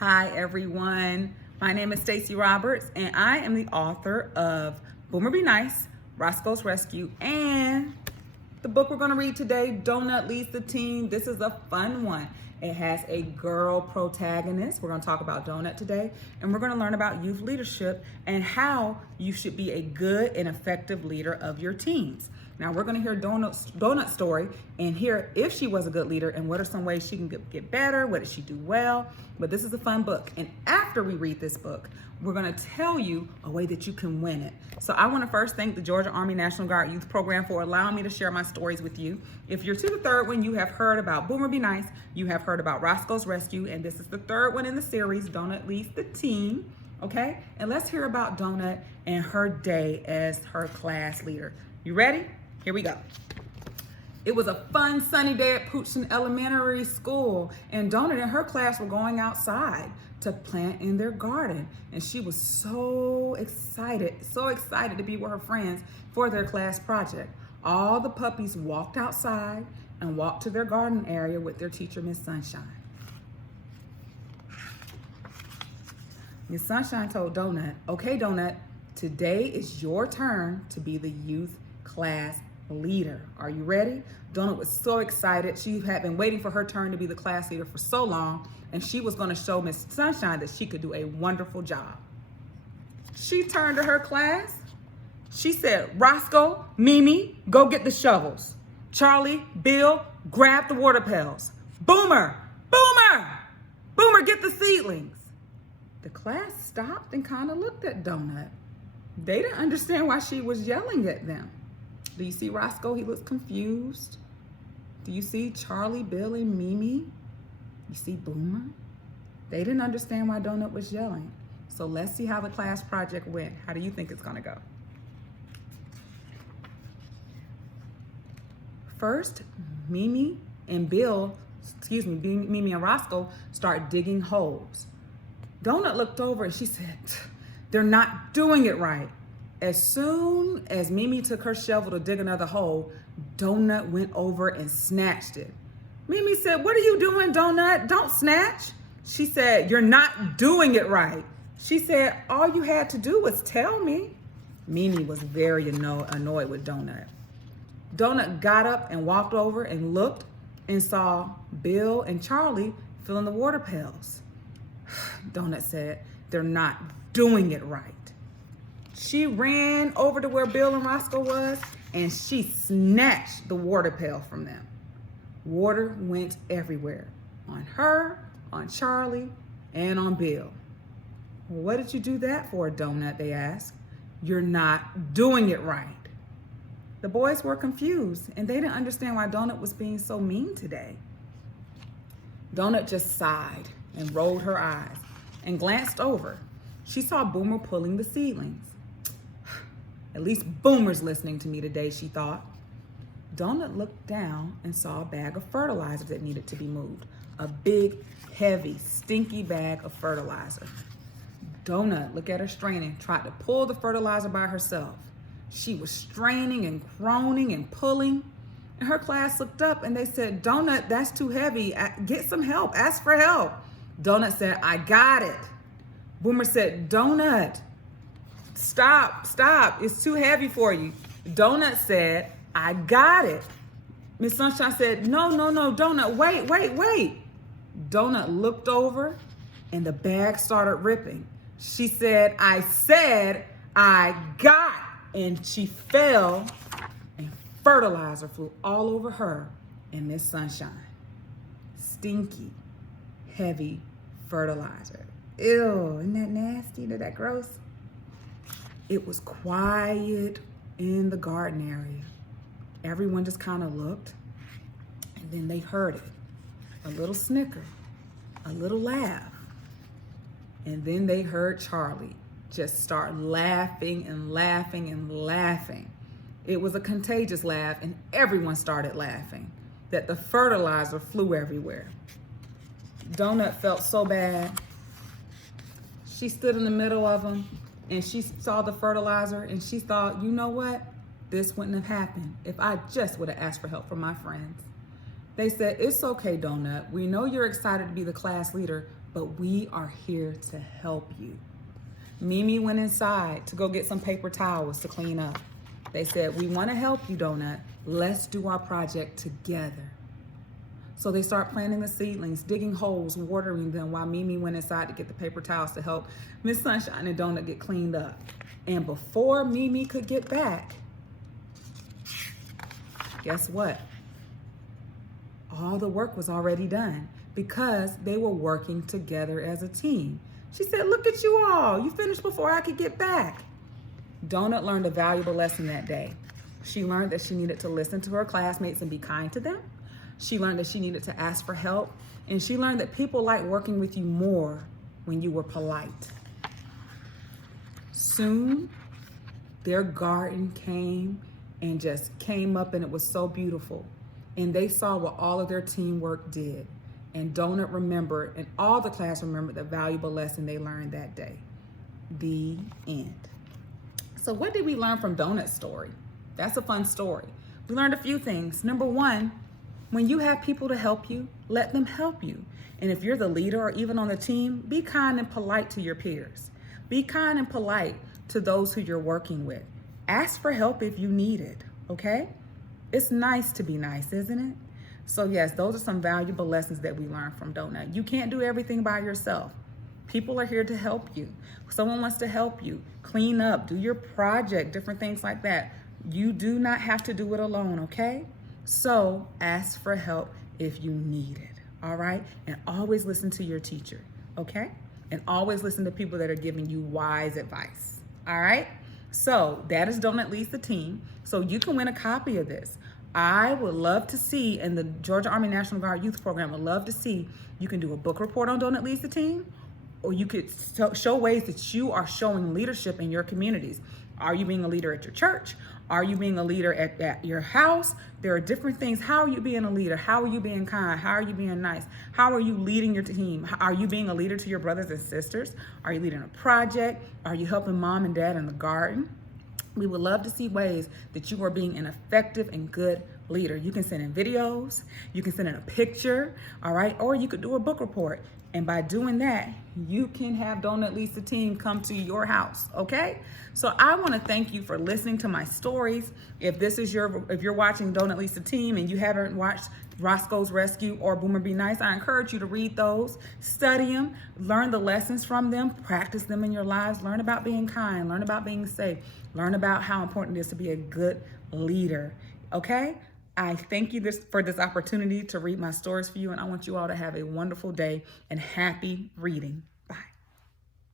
Hi everyone, my name is Stacy Roberts and I am the author of Boomer Be Nice, Roscoe's Rescue, and the book we're going to read today, Donut Leads the Team. This is a fun one. It has a girl protagonist. We're going to talk about Donut today, and we're going to learn about youth leadership and how you should be a good and effective leader of your teams. Now we're going to hear Donut's story and hear if she was a good leader and what are some ways she can get better, what did she do well. But this is a fun book, and after we read this book, we're going to tell you a way that you can win it. So I want to first thank the Georgia Army National Guard Youth Program for allowing me to share my stories with you. If you're to the third one, you have heard about Boomer Be Nice, you have heard about Roscoe's Rescue, and this is the third one in the series, Donut Leads the Team. Okay, and let's hear about Donut and her day as her class leader. You ready? Here we go. It was a fun sunny day at Poochton Elementary School, and Donut and her class were going outside to plant in their garden, and she was so excited to be with her friends for their class project. All the puppies walked outside and walked to their garden area with their teacher, Miss Sunshine. Miss Sunshine told Donut, "Okay, Donut, today is your turn to be the youth class leader. Are you ready?" Donut was so excited. She had been waiting for her turn to be the class leader for so long, and she was going to show Miss Sunshine that she could do a wonderful job. She turned to her class. She said, "Roscoe, Mimi, go get the shovels. Charlie, Bill, grab the water pails. Boomer, get the seedlings." The class stopped and kind of looked at Donut. They didn't understand why she was yelling at them. Do you see Roscoe? He looks confused. Do you see Charlie, Bill, and Mimi? You see Boomer? They didn't understand why Donut was yelling. So let's see how the class project went. How do you think it's gonna go? First, Mimi and Roscoe start digging holes. Donut looked over and she said, "They're not doing it right." As soon as Mimi took her shovel to dig another hole, Donut went over and snatched it. Mimi said, "What are you doing, Donut? Don't snatch." She said, "You're not doing it right." She said, "All you had to do was tell me." Mimi was very annoyed with Donut. Donut got up and walked over and looked and saw Bill and Charlie filling the water pails. Donut said, "They're not doing it right." She ran over to where Bill and Roscoe was, and she snatched the water pail from them. Water went everywhere, on her, on Charlie, and on Bill. "Well, what did you do that for, Donut?" they asked. "You're not doing it right." The boys were confused, and they didn't understand why Donut was being so mean today. Donut just sighed and rolled her eyes and glanced over. She saw Boomer pulling the seedlings. "At least Boomer's listening to me today," she thought. Donut looked down and saw a bag of fertilizer that needed to be moved. A big, heavy, stinky bag of fertilizer. Donut, look at her straining, tried to pull the fertilizer by herself. She was straining and groaning and pulling. And her class looked up and they said, "Donut, that's too heavy. Get some help. Ask for help." Donut said, "I got it." Boomer said, "Donut, stop. It's too heavy for you." Donut said, "I got it." Miss Sunshine said, No, Donut, wait. Donut looked over and the bag started ripping. She said, I got," and she fell and fertilizer flew all over her and Miss Sunshine. Stinky, heavy fertilizer. Ew, isn't that nasty? Isn't that gross? It was quiet in the garden area. Everyone just kind of looked, and then they heard it. A little snicker, a little laugh. And then they heard Charlie just start laughing and laughing and laughing. It was a contagious laugh, and everyone started laughing that the fertilizer flew everywhere. Donut felt so bad. She stood in the middle of them, and she saw the fertilizer, and she thought, you know what? This wouldn't have happened if I just would have asked for help from my friends. They said, "It's okay, Donut. We know you're excited to be the class leader, but we are here to help you. Mimi went inside to go get some paper towels to clean up. They said, we want to help you, Donut. Let's do our project together. So they start planting the seedlings, digging holes, watering them while Mimi went inside to get the paper towels to help Miss Sunshine and Donut get cleaned up. And before Mimi could get back, guess what? All the work was already done because they were working together as a team. She said, look at you all. You finished before I could get back. Donut learned a valuable lesson that day. She learned that she needed to listen to her classmates and be kind to them. She learned that she needed to ask for help. And she learned that people like working with you more when you were polite. Soon, their garden came and just came up, and it was so beautiful. And they saw what all of their teamwork did. And Donut remembered, and all the class remembered, the valuable lesson they learned that day. The end. So what did we learn from Donut's story? That's a fun story. We learned a few things. Number one, when you have people to help you, let them help you. And if you're the leader or even on the team, be kind and polite to your peers. Be kind and polite to those who you're working with. Ask for help if you need it, okay? It's nice to be nice, isn't it? So yes, those are some valuable lessons that we learned from Donut. You can't do everything by yourself. People are here to help you. Someone wants to help you clean up, do your project, different things like that. You do not have to do it alone, okay? So ask for help if you need it, all right? And always listen to your teacher, okay? And always listen to people that are giving you wise advice, all right? So that is Donut Leads the Team. So you can win a copy of this. I would love to see, in the Georgia Army National Guard Youth Program, would love to see, you can do a book report on Donut Leads the Team, or you could show ways that you are showing leadership in your communities. Are you being a leader at your church? Are you being a leader at your house? There are different things. How are you being a leader? How are you being kind? How are you being nice? How are you leading your team? Are you being a leader to your brothers and sisters? Are you leading a project? Are you helping mom and dad in the garden? We would love to see ways that you are being an effective and good leader. You can send in videos, you can send in a picture, all right? Or you could do a book report. And by doing that, you can have Donut Leads the Team come to your house, okay? So I want to thank you for listening to my stories. If you're watching Donut Leads the Team and you haven't watched Roscoe's Rescue or Boomer Be Nice, I encourage you to read those, study them, learn the lessons from them, practice them in your lives, learn about being kind, learn about being safe, learn about how important it is to be a good leader, okay? I thank you for this opportunity to read my stories for you, and I want you all to have a wonderful day and happy reading.